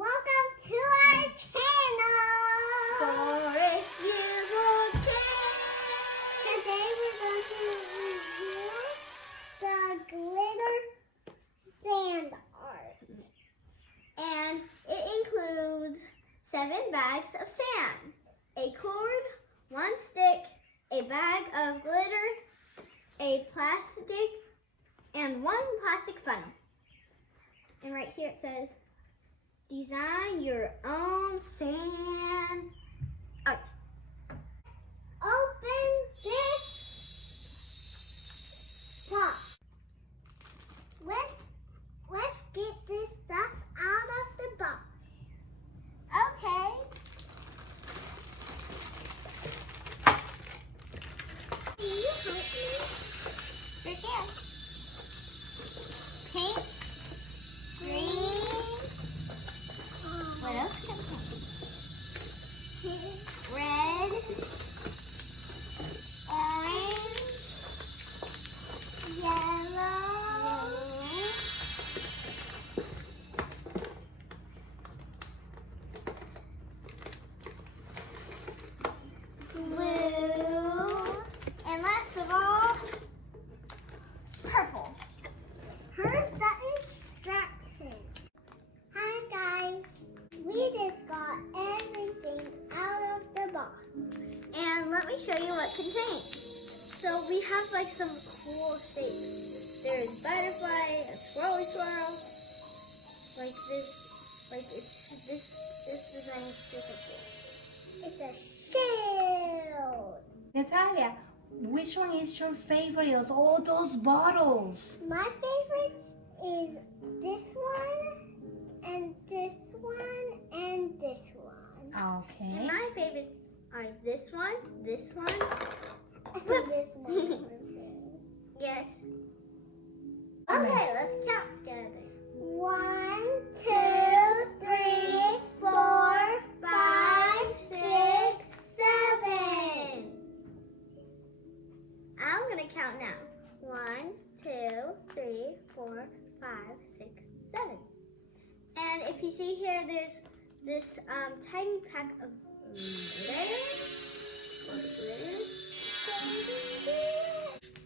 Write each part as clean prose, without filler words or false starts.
Welcome to our channel! Forest Bugle Kids! Today we're going to review the glitter sand art. And it includes 7 bags of sand, a cord, 1 stick, a bag of glitter, a plastic, and 1 plastic funnel. And right here it says, design your own sand art. Open this box. Let's get this stuff out of the box. Okay. Can you help me? Right there. Pink, green. What else can pink? Red, orange, yellow, blue, and last of all, purple. Here's the instructions. Hi guys, we just got everything out of the box. And let me show you what contains. So we have like some cool shapes. There's butterfly, a swirly swirl, like this, this design is super cool. It's a shield. Natalia, which one is your favorite of all those bottles? My favorite is this one, and this one, and this one. Okay. And my favorites are this one, and this one. Yes. Okay, let's count together. 1, 2, 3, 4, 5, 6, 7. I'm gonna count now. 1, 2, 3, 4, 5, 6, 7. And if you see here, there's this tiny pack of glitter.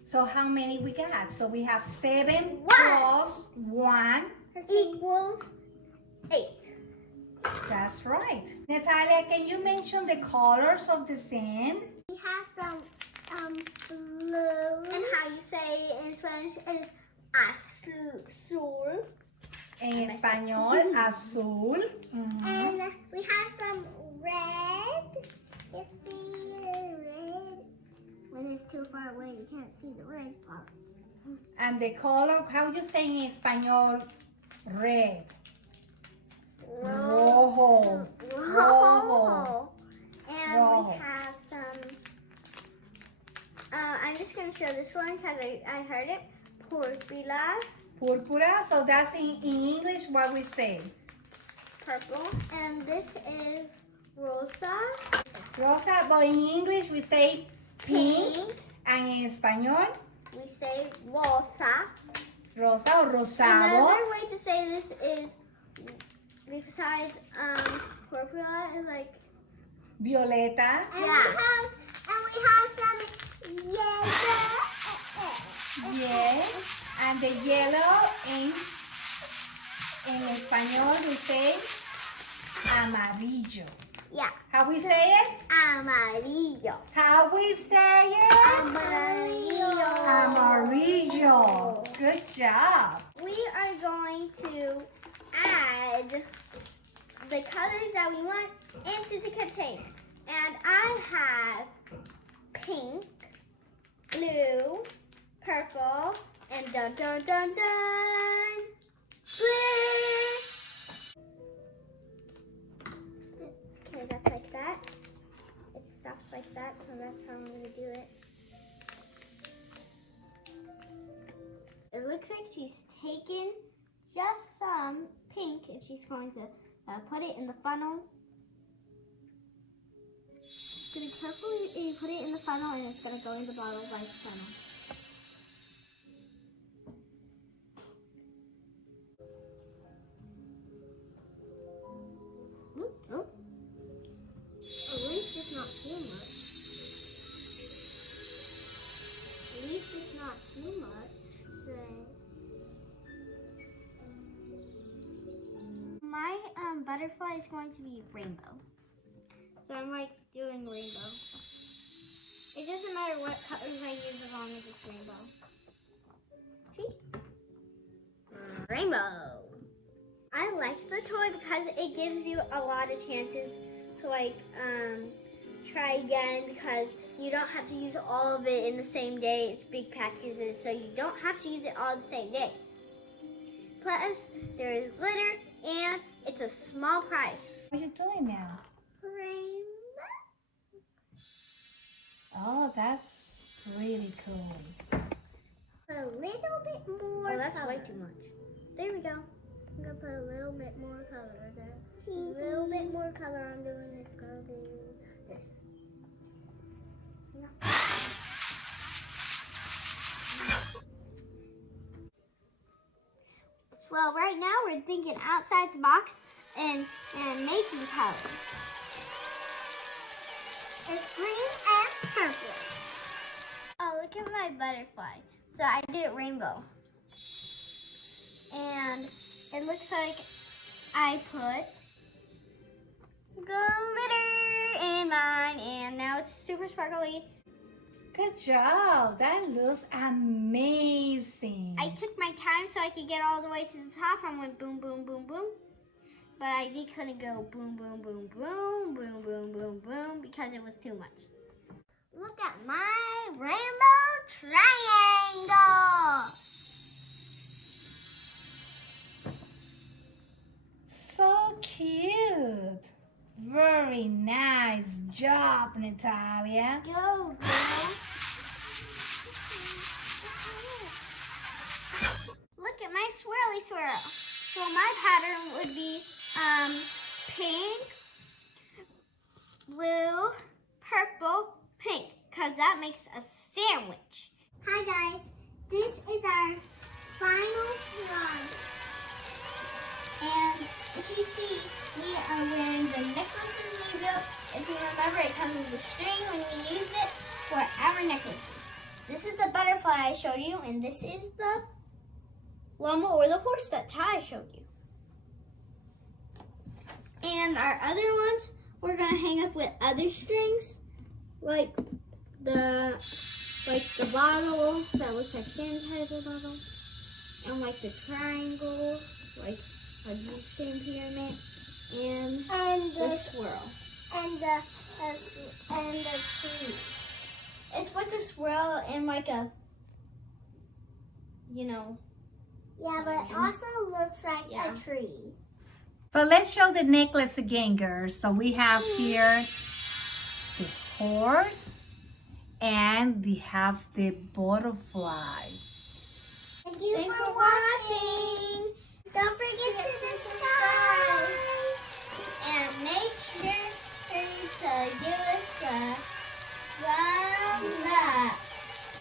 So how many we got? So we have 7 One. plus 1 Equals 8. That's right. Natalia, can you mention the colors of the sand? We have some blue. And how you say in Spanish is azul. En español, azul. Mhm. And we have some red. You see the red? When it's too far away, you can't see the red part. And the color, how you say in español? Red. Rojo. Rojo. And Rojo. we have some, I'm just going to show this one because I heard it. Purpura. Púrpura. So that's in English what we say. Purple. And this is rosa. Rosa, but in English we say pink. And en español, We say rosa. rosa o rosado. Another way to say this is, besides purpura, is like Violeta. and we have some yellow. Yes. And the yellow en español we say amarillo. Yeah. How we say it? Amarillo. How we say it? Amarillo. Amarillo. Good job. We are going to add the colors that we want into the container. And I have pink, blue, purple, and dun dun dun dun, blue. Okay, that's like that. It stops like that, so that's how I'm gonna do it. It looks like she's taken just some pink and she's going to put it in the funnel. Gonna carefully put it in the funnel and it's gonna go in the bottle like funnel. butterfly is going to be rainbow. So I'm like doing rainbow. It doesn't matter what colors I use as long as it's rainbow. See? Rainbow. I like the toy because it gives you a lot of chances to like try again, because you don't have to use all of it in the same day. It's big packages, so you don't have to use it all the same day. Plus, there is glitter and it's a small price. What are you doing now? Rainbow. Oh, that's really cool. A little bit more. Oh, that's color. way too much. There we go. I'm gonna put a little bit more color there. A little bit more color. I'm doing this. Gonna do this. Well, right now we're thinking outside the box and making colors. It's green and purple. Oh, look at my butterfly. So I did it rainbow. And it looks like I put glitter in mine, and now it's super sparkly. Good job. That looks amazing. I took my time so I could get all the way to the top. I went boom, boom, boom, boom. But I couldn't go boom, boom, boom, boom, boom, boom, boom, boom, because it was too much. Look at my rainbow triangle. So cute. Very nice job, Natalia. Go, girl. Look at my swirly swirl. So my pattern would be pink, blue, purple, pink, because that makes a sandwich. Hi guys, this is our final one. And if you see, we are wearing the necklaces we built. If you remember, it comes with a string when we used it for our necklaces. This is the butterfly I showed you, and this is the llama or the horse that Ty showed you. And our other ones, we're gonna hang up with other strings, like the bottle that looks like sanitizer bottle, and like the triangle, like a same pyramid, and the swirl, and the tree. It's like a swirl and like a, Yeah, but it also looks like a tree. So let's show the necklace again, girls. So we have here the horse and we have the butterfly. Thank you for watching.